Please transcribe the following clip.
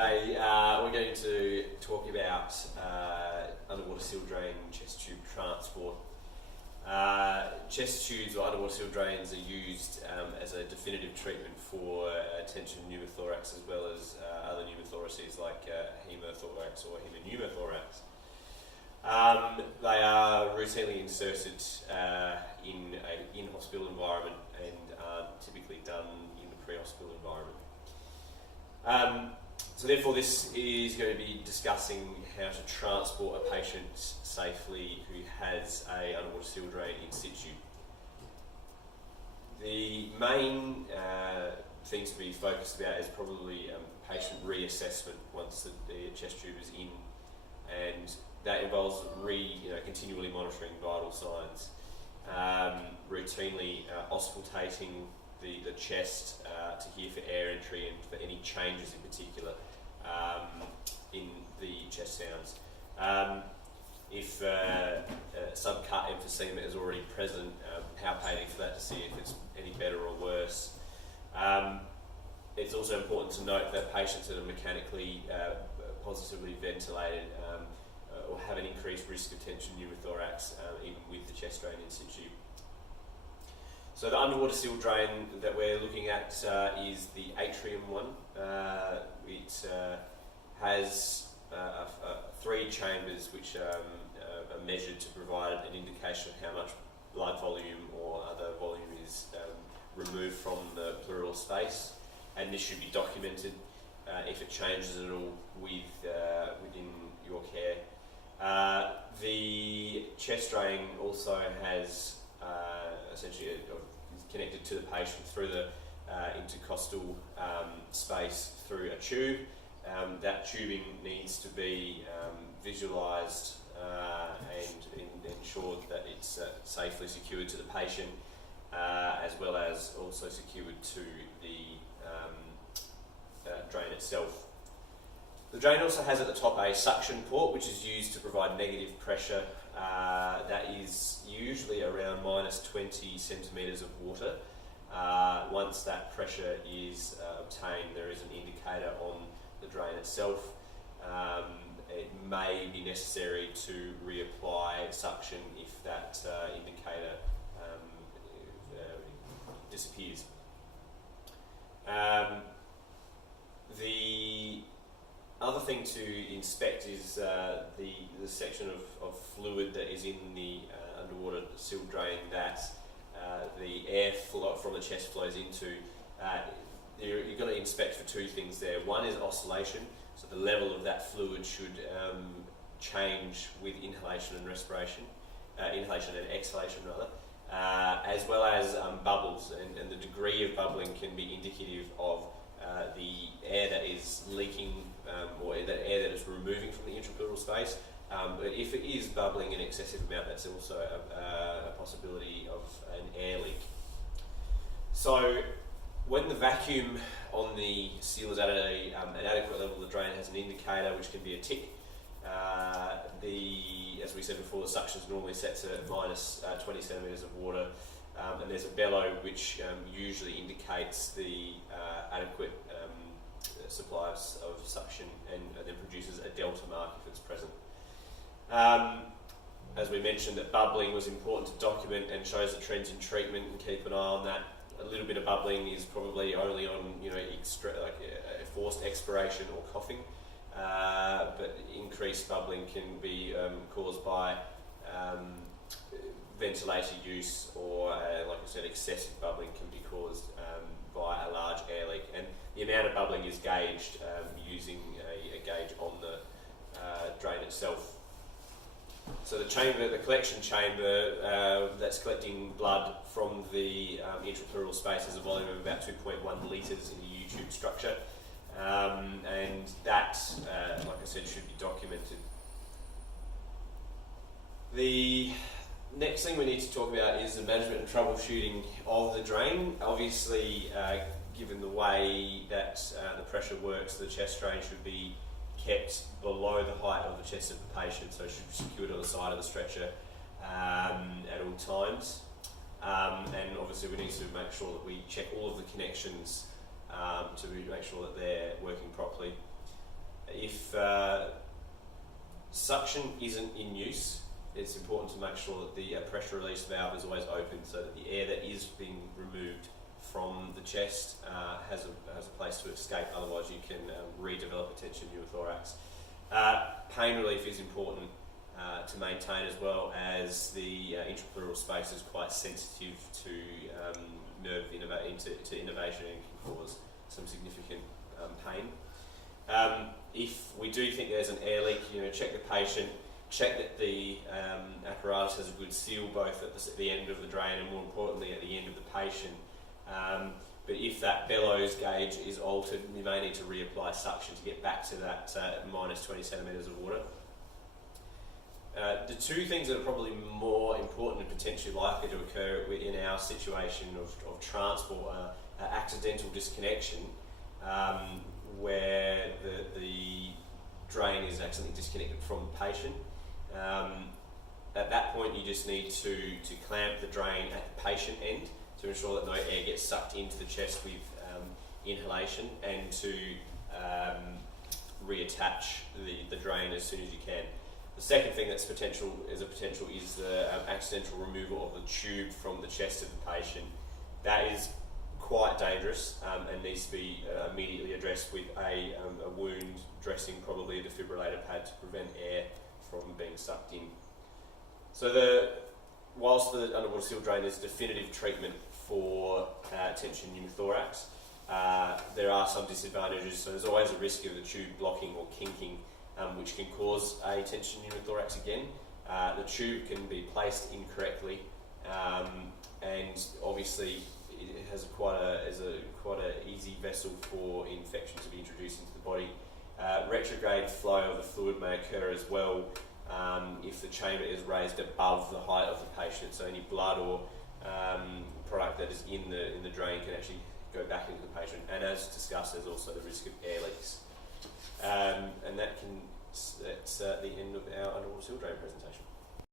Today we're going to talk about underwater seal drain chest tube transport. Chest tubes or underwater seal drains are used as a definitive treatment for tension pneumothorax as well as other pneumothoraces like hemothorax or hemopneumothorax. They are routinely inserted in an in-hospital environment and are typically done in the pre-hospital environment. So therefore this is going to be discussing how to transport a patient safely who has an underwater seal drain in situ. The main things to be focused about is probably patient reassessment once the chest tube is in, and that involves continually monitoring vital signs, routinely auscultating the chest to hear for air entry and for any changes in particular in the chest sounds. If subcut emphysema is already present, palpating for that to see if it's any better or worse. It's also important to note that patients that are mechanically positively ventilated or have an increased risk of tension pneumothorax even with the chest drain in situ. So the underwater seal drain that we're looking at is the Atrium one. It has 3 chambers which are measured to provide an indication of how much blood volume or other volume is removed from the pleural space, and this should be documented if it changes at all within your care. The chest drain also has essentially is connected to the patient through the intercostal space through a tube. That tubing needs to be visualised and ensured that it's safely secured to the patient, as well as also secured to the drain itself. The drain also has at the top a suction port which is used to provide negative pressure. That is usually around -20 centimetres of water. Once that pressure is obtained, there is an indicator on the drain itself. It may be necessary to reapply suction if that indicator disappears. The other thing to inspect is the section of fluid that is in the underwater seal drain that the air flow from the chest flows into. You've got to inspect for 2 things there. One is oscillation, so the level of that fluid should change with inhalation and respiration, inhalation and exhalation rather, as well as bubbles, and the degree of bubbling can be indicative of the air that is leaking or the air that is removing from the intrapleural space. But if it is bubbling an excessive amount, that's also a possibility of an air leak. So when the vacuum on the seal is at an adequate level, the drain has an indicator which can be a tick. As we said before, the suction is normally set to -20 centimetres of water, and there's a bellow which usually indicates the adequate supply of suction, and then produces a delta mark if it's present. As we mentioned, that bubbling was important to document and shows the trends in treatment, and keep an eye on that. A little bit of bubbling is probably only on forced expiration or coughing, but increased bubbling can be caused by ventilator use, or like I said, excessive bubbling can be caused by a large air leak, and the amount of bubbling is gauged using a gauge on the drain itself. So the collection chamber that's collecting blood from the intrapleural space has a volume of about 2.1 litres in a U-tube structure, and that, like I said, should be documented. The next thing we need to talk about is the management and troubleshooting of the drain. Obviously, given the way that the pressure works, the chest drain should be kept below the height of the chest of the patient, so it should be secured on the side of the stretcher at all times. And obviously we need to make sure that we check all of the connections to make sure that they're working properly. suction isn't in use, it's important to make sure that the pressure release valve is always open so that the air that is being removed from the chest has a place to escape, otherwise you can redevelop a tension pneumothorax. Pain relief is important to maintain, as well as the intrapleural space is quite sensitive to nerve innervation and can cause some significant pain. If we do think there's an air leak, check the patient, check that the apparatus has a good seal both at the end of the drain and, more importantly, at the end of the patient. But if that bellows gauge is altered, you may need to reapply suction to get back to that minus 20 centimetres of water. The two things that are probably more important and potentially likely to occur in our situation of transport are accidental disconnection, where the drain is accidentally disconnected from the patient. At that point, you just need to clamp the drain at the patient end to ensure that no air gets sucked into the chest with inhalation, and to reattach the drain as soon as you can. The second thing that's potential is the accidental removal of the tube from the chest of the patient. That is quite dangerous and needs to be immediately addressed with a wound dressing, probably a defibrillator pad, to prevent air from being sucked in. So whilst the underwater seal drain is definitive treatment for tension pneumothorax, there are some disadvantages. So there's always a risk of the tube blocking or kinking, which can cause a tension pneumothorax again. The tube can be placed incorrectly, and obviously it has quite an easy vessel for infection to be introduced into the body. Retrograde flow of the fluid may occur as well if the chamber is raised above the height of the patient. So any blood or product that is in the drain can actually go back into the patient. And as discussed, there's also the risk of air leaks. And that's the end of our underwater seal drain presentation.